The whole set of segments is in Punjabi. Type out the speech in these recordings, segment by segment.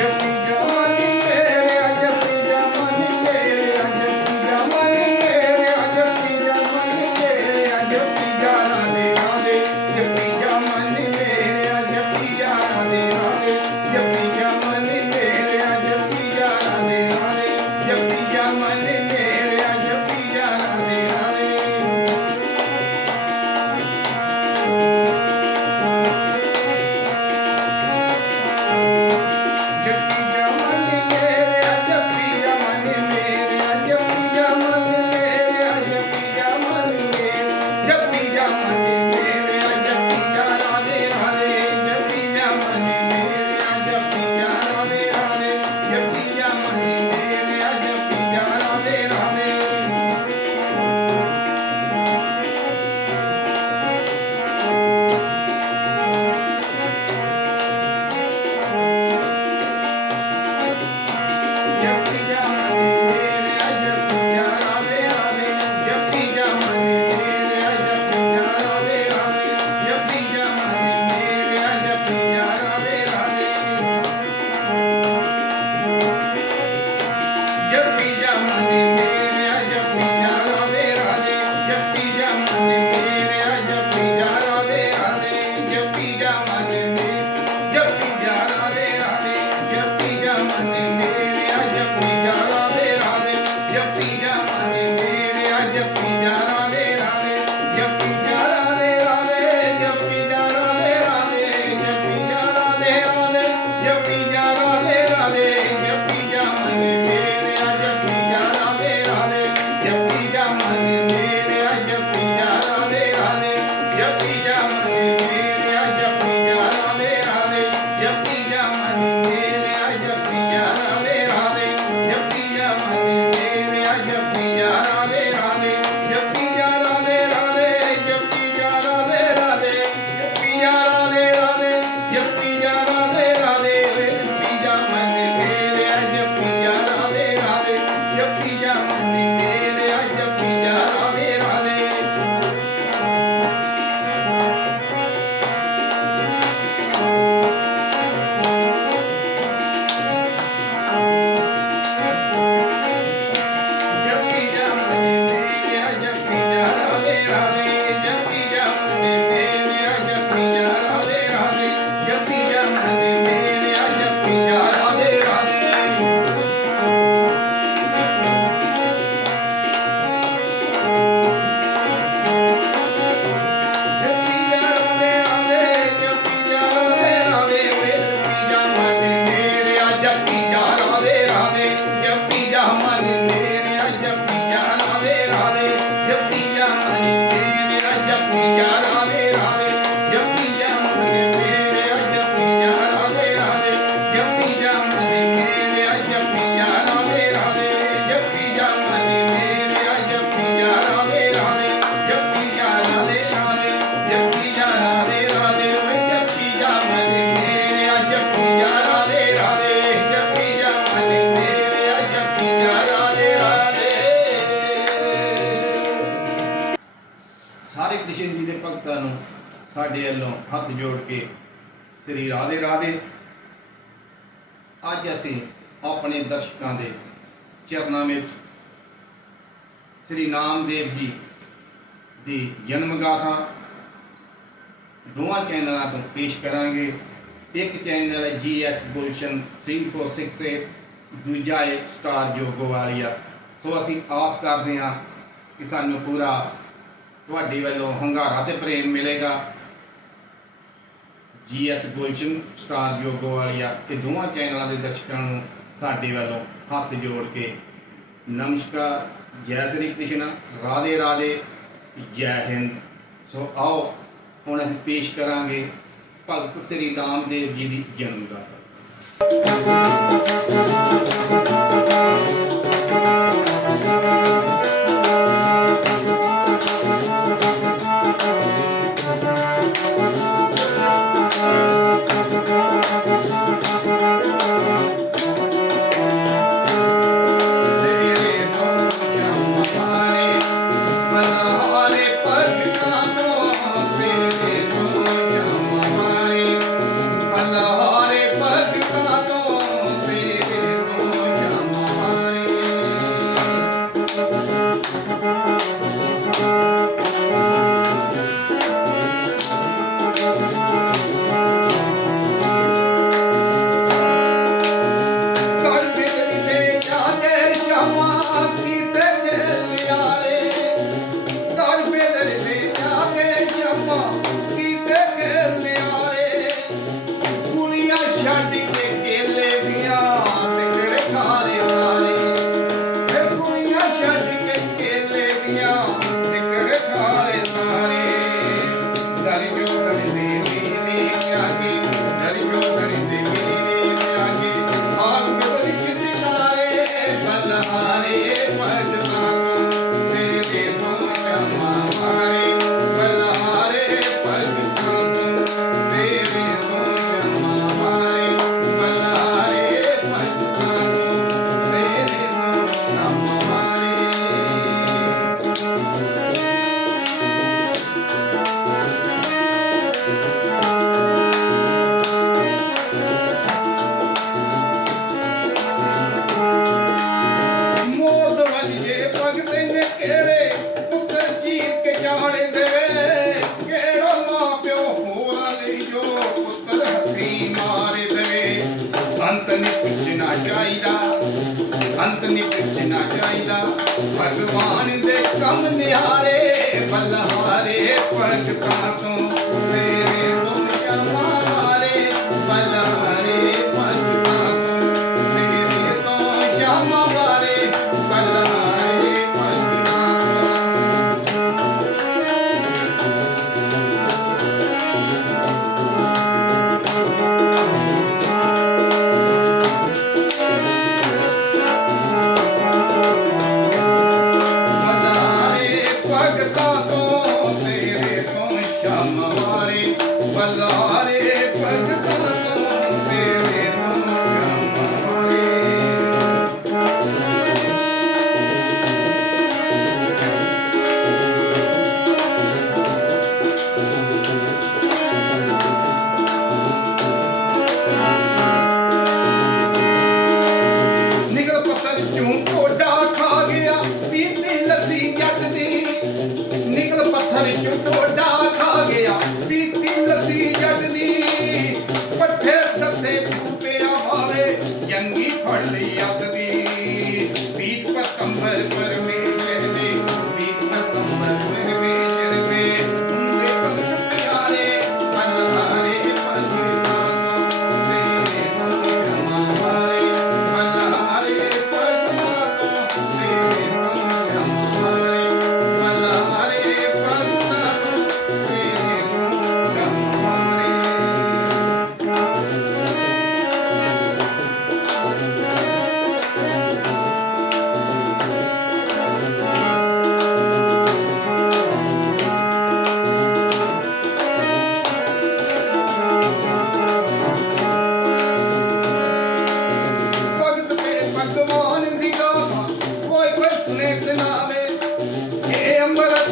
Yeah. ਵੱਲੋਂ ਹੱਥ ਜੋੜ ਕੇ ਸ੍ਰੀ ਰਾਧੇ ਰਾਧੇ। ਅੱਜ ਅਸੀਂ ਆਪਣੇ ਦਰਸ਼ਕਾਂ ਦੇ ਚਰਨਾਂ ਵਿੱਚ ਸ੍ਰੀ ਨਾਮਦੇਵ ਜੀ ਦੀ ਜਨਮ ਗਾਥਾ ਦੋਵਾਂ ਚੈਨਲਾਂ ਤੋਂ ਪੇਸ਼ ਕਰਾਂਗੇ। ਇੱਕ ਚੈਨਲ ਹੈ ਜੀ GX Bulletin 3468 ਦੂਜਾ ਹੈ ਸਟਾਰ ਜੋਗੋ ਵਾਲਿਆ ਸੋ ਅਸੀਂ ਆਸ ਕਰਦੇ ਹਾਂ ਕਿ ਸਾਨੂੰ ਪੂਰਾ ਤੁਹਾਡੇ ਵੱਲੋਂ ਹੰਗਾਰਾ ਤੇ ਪ੍ਰੇਮ ਮਿਲੇਗਾ। ਜੀਐਸ ਗੋਲਚਨ ਸਟਾਰ ਯੋਗੋ ਵਾਲੀਆ ਤੇ ਦੋਵਾਂ ਚੈਨਲਾਂ ਦੇ ਦਰਸ਼ਕਾਂ ਨੂੰ ਸਾਡੇ ਵੱਲੋਂ ਹੱਥ ਜੋੜ ਕੇ ਨਮਸਕਾਰ, ਜੈ ਸ੍ਰੀ ਕ੍ਰਿਸ਼ਨ, ਰਾਧੇ ਰਾਧੇ, ਜੈ ਹਿੰਦ। ਸੋ ਆਓ, ਹੁਣ ਅਸੀਂ ਪੇਸ਼ ਕਰਾਂਗੇ ਭਗਤ ਸ੍ਰੀ ਰਾਮਦੇਵ ਜੀ ਦੀ ਜਨਮ ਗਾਥਾ ਨਹੀਂ ਪੁੱਛਣਾ ਚਾਹੀਦਾ। ਭਗਵਾਨ ਦੇ ਕੰਮ ਨਿਹਾਰੇ ਬਲਹਾਰੇ ਪਟਕਾ ਤੋਂ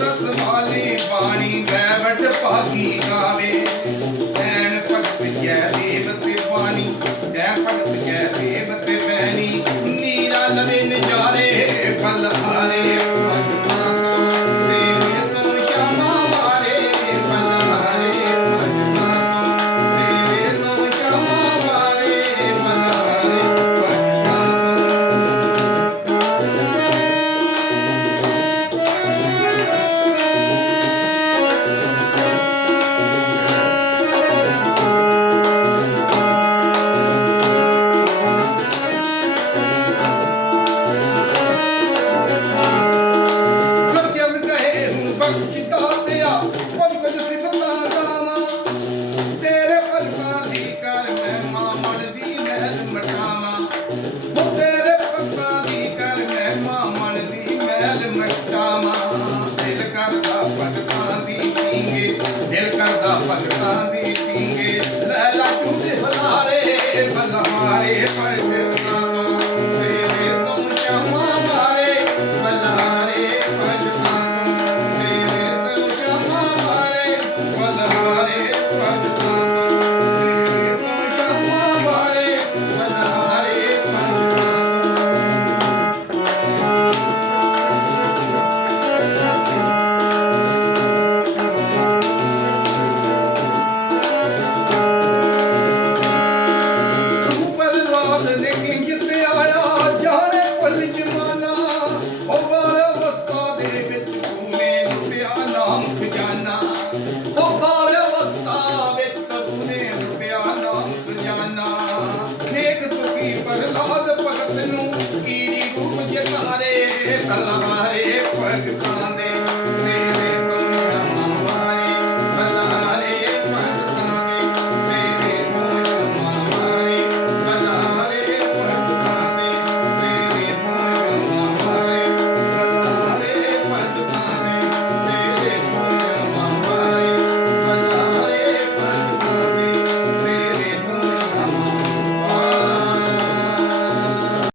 ਰਸ ਵਾਲੀ ਬਾਣੀ